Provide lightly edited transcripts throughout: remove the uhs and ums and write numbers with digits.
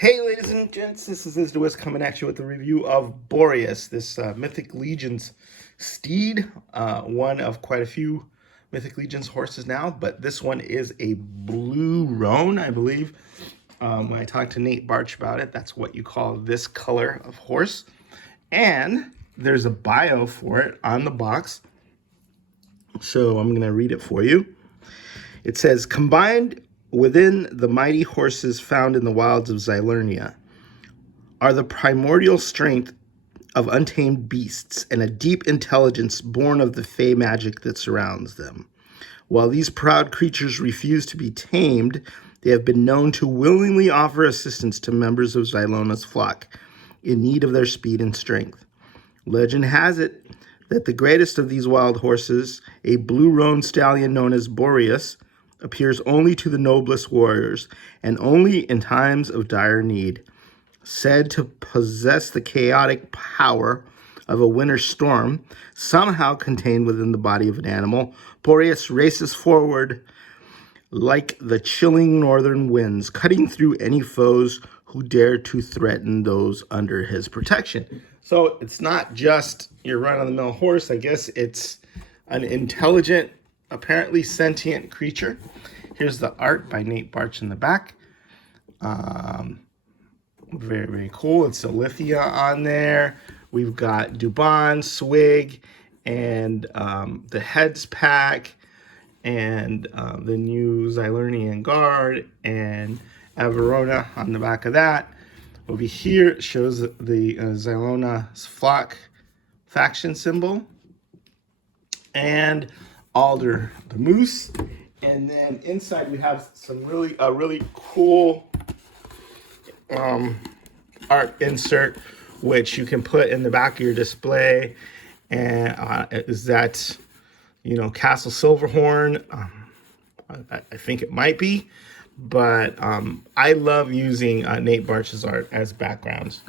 Hey, ladies and gents, this is Lewis coming at you with a review of Boreus, this Mythic Legion's steed, one of quite a few Mythic Legion's horses now, but this one is a blue roan, I believe. When I talked to Nate Barch about it, that's what you call this color of horse. And there's a bio for it on the box, so I'm going to read it for you. It says, combined within the mighty horses found in the wilds of Xylernia are the primordial strength of untamed beasts and a deep intelligence born of the fey magic that surrounds them. While these proud creatures refuse to be tamed, they have been known to willingly offer assistance to members of Xylona's flock in need of their speed and strength. Legend has it that the greatest of these wild horses, a blue roan stallion known as Boreus, appears only to the noblest warriors and only in times of dire need. Said to possess the chaotic power of a winter storm, somehow contained within the body of an animal, Boreus races forward like the chilling northern winds, cutting through any foes who dare to threaten those under his protection. So it's not just your run-of-the-mill horse. I guess it's an intelligent, apparently sentient creature. Here's the art by Nate Barch in the back. Very, very cool. It's Alithia on there. We've got Dubon, Swig, and the Heads pack, and the new Xylernian Guard, and Averona on the back of that. Over here, it shows the Xylona's flock faction symbol, and Alder the moose. And then inside we have some really cool art insert, which you can put in the back of your display. And is that, Castle Silverhorn? I think it might be. But I love using Nate Barch's art as backgrounds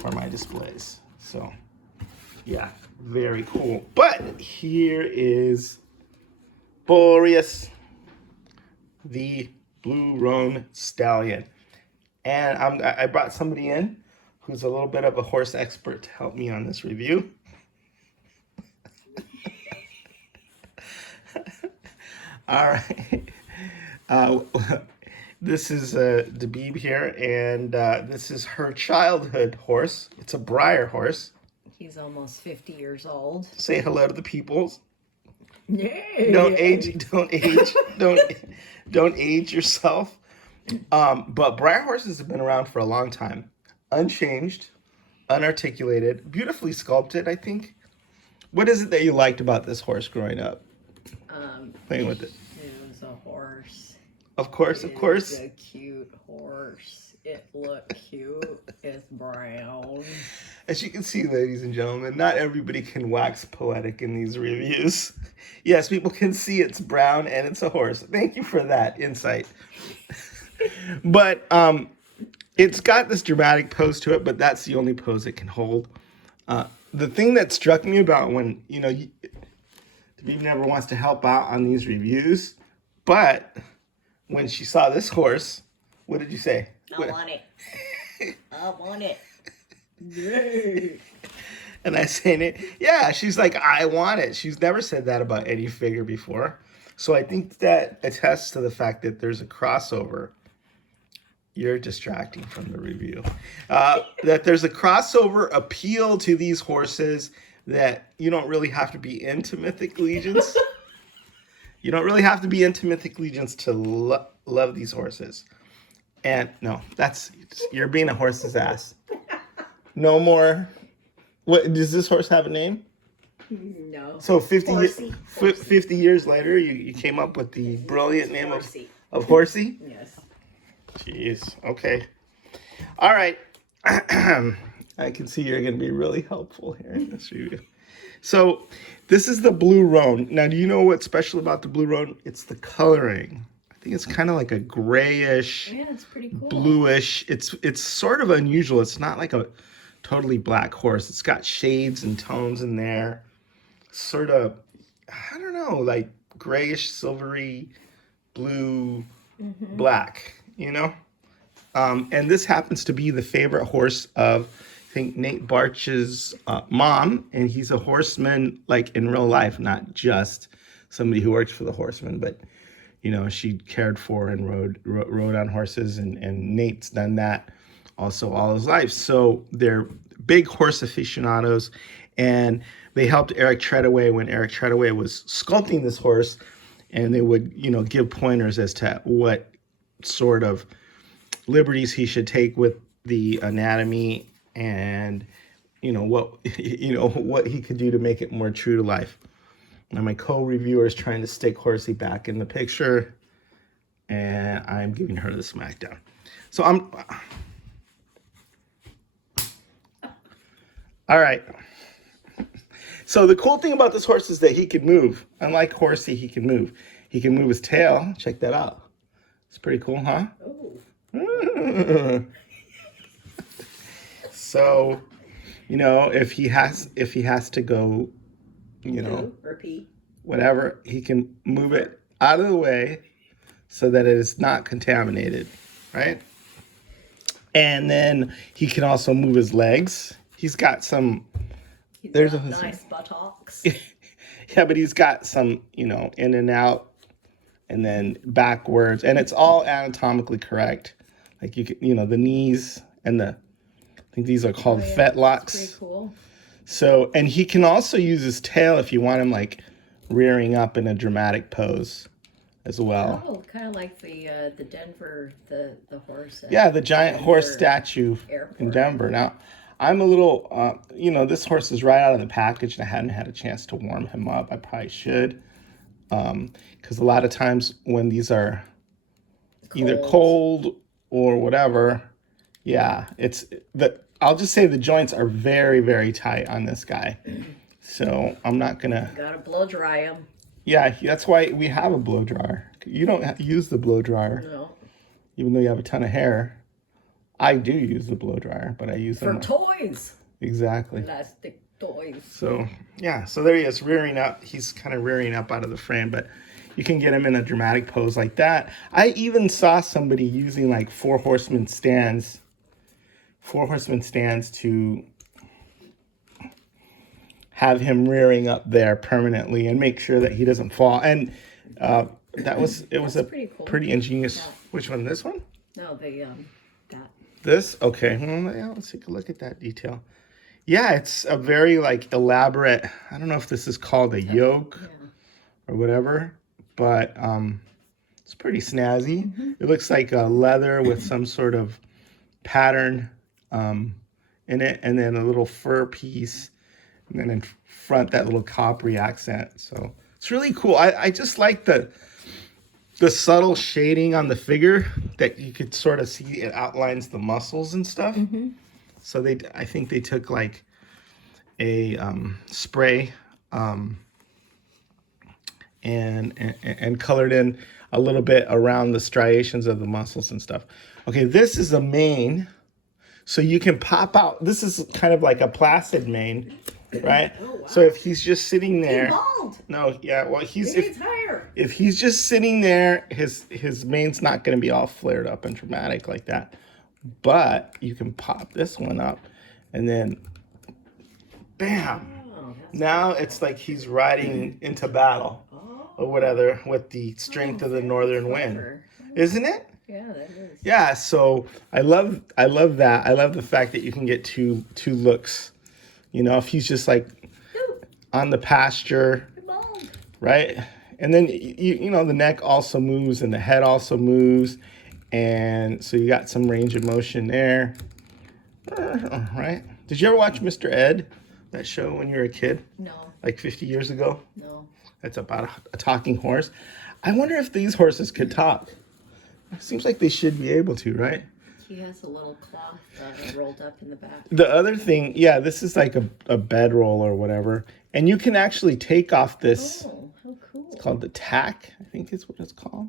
for my displays. So, yeah, very cool. But here is Boreus, the blue roan stallion. And I brought somebody in who's a little bit of a horse expert to help me on this review. All right. This is Dabib here, and this is her childhood horse. It's a Briar horse. He's almost 50 years old. Say hello to the peoples. Yay! Don't age yourself. But Briar horses have been around for a long time. Unchanged, unarticulated, beautifully sculpted, I think. What is it that you liked about this horse growing up? Playing with it. It was a horse. Of course. It's a cute horse. It looked cute. It's brown. As you can see, ladies and gentlemen, not everybody can wax poetic in these reviews. Yes, people can see it's brown and it's a horse. Thank you for that insight. But it's got this dramatic pose to it, but that's the only pose it can hold. The thing that struck me about when, Dabib never wants to help out on these reviews, but when she saw this horse, what did you say? I want it. I want it. Yay. And I saying it, yeah, she's like, I want it. She's never said that about any figure before. So I think that attests to the fact that there's a crossover. You're distracting from the review. That there's a crossover appeal to these horses that you don't really have to be into Mythic Legions. You don't really have to be into Mythic Legions to love these horses. And no, you're being a horse's ass. No more. What, does this horse have a name? No. So 50 years later, you came up with the brilliant name of Horsey? Yes. Jeez. Okay. All right. I can see you're going to be really helpful here in this review. So this is the blue roan. Now, do you know what's special about the blue roan? It's the coloring. I think it's kind of like a grayish, yeah, it's pretty cool. Bluish. It's sort of unusual. It's not like a totally black horse. It's got shades and tones in there. Sort of, I don't know, like grayish, silvery, blue, black, And this happens to be the favorite horse of, I think, Nate Barch's mom. And he's a horseman, like in real life, not just somebody who works for the Horsemen, but you know, she cared for and rode on horses, and Nate's done that also all his life. So they're big horse aficionados, and they helped Eric Treadaway when Eric Treadaway was sculpting this horse, and they would, you know, give pointers as to what sort of liberties he should take with the anatomy, and you know what he could do to make it more true to life. Now my co-reviewer is trying to stick Horsey back in the picture, and I'm giving her the smackdown. So I'm all right. So the cool thing about this horse is that he can move. Unlike Horsey, he can move. He can move his tail. Check that out. It's pretty cool, huh? Oh. So, you know, if he has to go, you know, repeat, whatever, he can move it out of the way so that it is not contaminated, right? And then he can also move his legs. He's got some. There's a nice buttocks. Yeah, but he's got some, you know, in and out, and then backwards, and it's all anatomically correct. Like you know, the knees and the, I think these are called fetlocks. Pretty cool. So, and he can also use his tail if you want him like rearing up in a dramatic pose as well. Oh, kind of like the Denver, the horse. Yeah, the giant horse statue Airport. in Denver. Now, I'm a little, you know, this horse is right out of the package, and I hadn't had a chance to warm him up. I probably should, because a lot of times when these are either cold or whatever, yeah, it's the. I'll just say the joints are very, very tight on this guy. So I'm not gonna. Gotta blow dry him. Yeah, that's why we have a blow dryer. You don't use the blow dryer. No. Even though you have a ton of hair. I do use the blow dryer, but I use them for toys. Exactly. Plastic toys. So yeah, so there he is rearing up. He's kind of rearing up out of the frame, but you can get him in a dramatic pose like that. I even saw somebody using like four horsemen stands to have him rearing up there permanently and make sure that he doesn't fall. And it was a pretty cool. pretty ingenious. Yeah. Which one? This one? No, that. This? Okay. Well, yeah, let's take a look at that detail. Yeah, it's a very like elaborate. I don't know if this is called a yoke or whatever, but it's pretty snazzy. Mm-hmm. It looks like a leather with some sort of pattern in it, and then a little fur piece, and then in front that little coppery accent. So it's really cool. I just like the subtle shading on the figure that you could sort of see. It outlines the muscles and stuff. Mm-hmm. So I think they took like a spray and colored in a little bit around the striations of the muscles and stuff. Okay, this is a mane. So you can pop out. This is kind of like a placid mane, right? Oh, wow. So if he's just sitting there. He's bald. No, yeah, well, if he's just sitting there, his mane's not going to be all flared up and dramatic like that. But you can pop this one up, and then, bam! Oh, now it's like he's riding into battle, or whatever, with the strength of the northern wind, isn't it? Yeah, that is. Yeah, so I love that. I love the fact that you can get two looks. You know, if he's just like on the pasture, right? And then you know the neck also moves and the head also moves, and so you got some range of motion there, right? Did you ever watch Mr. Ed, that show when you were a kid? No. Like 50 years ago? No. That's about a talking horse. I wonder if these horses could talk. It seems like they should be able to, right? He has a little cloth rolled up in the back. The other thing, yeah, this is like a bedroll or whatever. And you can actually take off this. Oh, how cool. It's called the tack, I think is what it's called.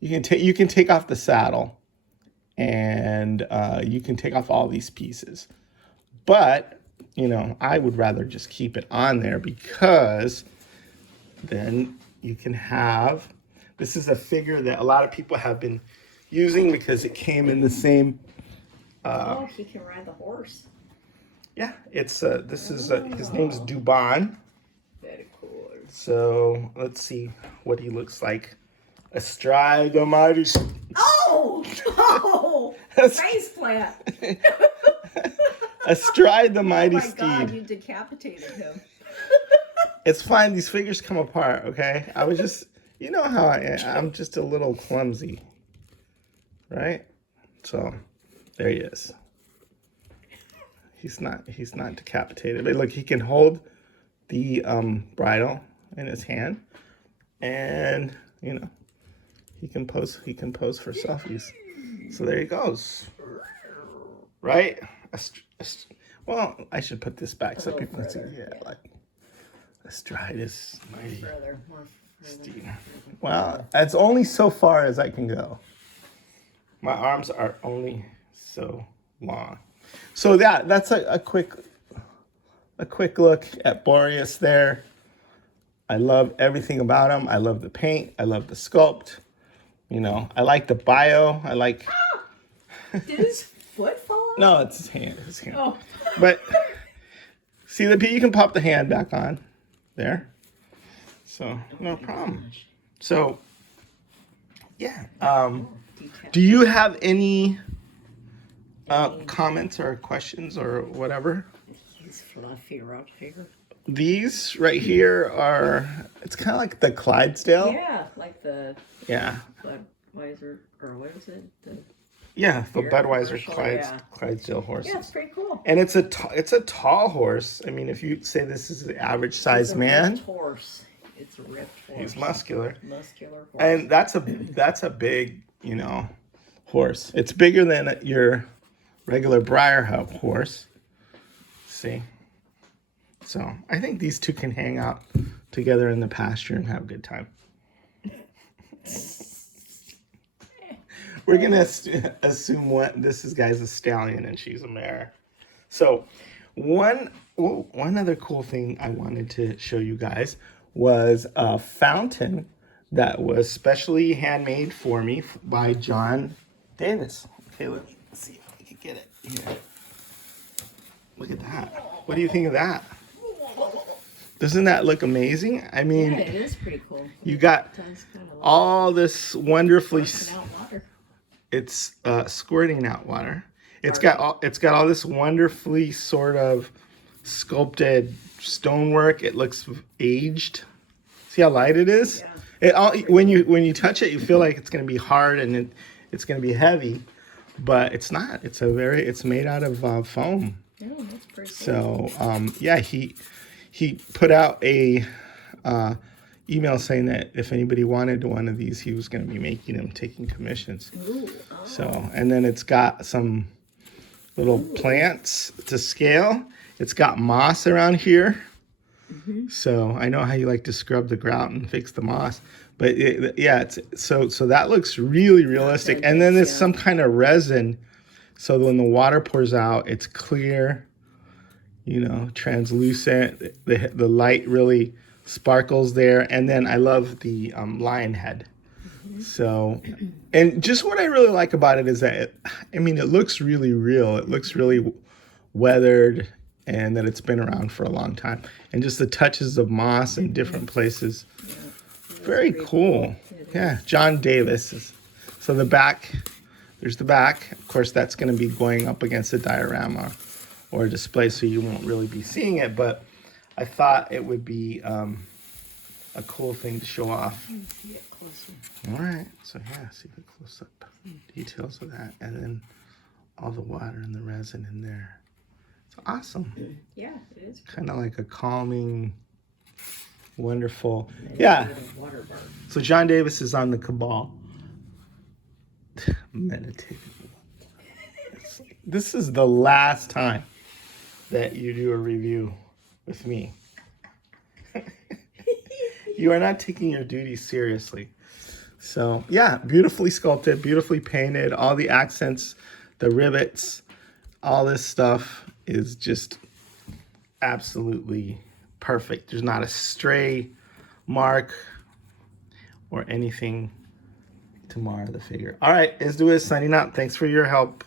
You can take off the saddle, and you can take off all these pieces. But, you know, I would rather just keep it on there, because then you can have, this is a figure that a lot of people have been using because it came in the same. Oh, he can ride the horse. Yeah, it's this is his name's Dubon. Very cool. So let's see what he looks like astride the mighty. Oh! Oh! Face plant! Astride the mighty Oh my steed. God, you decapitated him. It's fine. These figures come apart. Okay, I was just, you know how I am. I'm just a little clumsy, right? So there he is. He's not decapitated, but look, he can hold the bridle in his hand, and you know, he can pose for selfies. So there he goes. Right? Well, I should put this back so people can see. Yeah, like astride his mighty steed. Well, that's only so far as I can go. My arms are only so long. So yeah, that's a quick look at Boreus there. I love everything about him. I love the paint. I love the sculpt. You know, I like the bio. I like. Did his foot fall off? No, it's his hand. Oh. But see, you can pop the hand back on there. So no problem. So yeah. Do you have any comments or questions or whatever? He's fluffy around here. These right here are, it's kind of like the Clydesdale. Yeah, like the Budweiser, or what is it? The Budweiser commercial, Clydesdale horses. Yeah, it's pretty cool. And it's a tall horse. I mean, if you say this is the average size man, Horse. It's a ripped horse. he's muscular. Muscular horse. And that's a big, horse. It's bigger than your regular Briar horse. See? So I think these two can hang out together in the pasture and have a good time. We're going to assume this guy's a stallion and she's a mare. So one other cool thing I wanted to show you guys was a fountain that was specially handmade for me by John Davis. Okay, let's see if I can get it here. Look at that. What do you think of that? Doesn't that look amazing? I mean, yeah, it is pretty cool. You got all this wonderfully. It's squirting out water. It's got all this wonderfully sort of sculpted stonework. It looks aged. See how light it is? Yeah. When you touch it, you feel like it's going to be hard and it's going to be heavy, but it's not. It's made out of foam. Yeah, that's pretty cool. So he put out a email saying that if anybody wanted one of these, he was going to be making them, taking commissions. Ooh, oh. So, and then it's got some little plants to scale. It's got moss around here. Mm-hmm. So I know how you like to scrub the grout and fix the moss, but so that looks really realistic. And then there's some kind of resin, so when the water pours out, it's clear, translucent. The light really sparkles there. And then I love the lion head. Mm-hmm. So, and just what I really like about it is that it looks really real. It looks really weathered, and that it's been around for a long time. And just the touches of moss in different places. Yeah, very cool. Yeah, John Davis. So the back, there's the back. Of course, that's going to be going up against a diorama or a display, so you won't really be seeing it. But I thought it would be a cool thing to show off. Get closer. All right. So yeah, see the close up details of that, and then all the water and the resin in there. It's awesome. Yeah, it is. Kind of like a calming, wonderful. Yeah. So John Davis is on the Cabal. Meditative. This is the last time that you do a review with me. You are not taking your duties seriously. So yeah, beautifully sculpted, beautifully painted, all the accents, the rivets, all this stuff is just absolutely perfect. There's not a stray mark or anything to mar the figure. All right, let's do it. Signing out. Thanks for your help.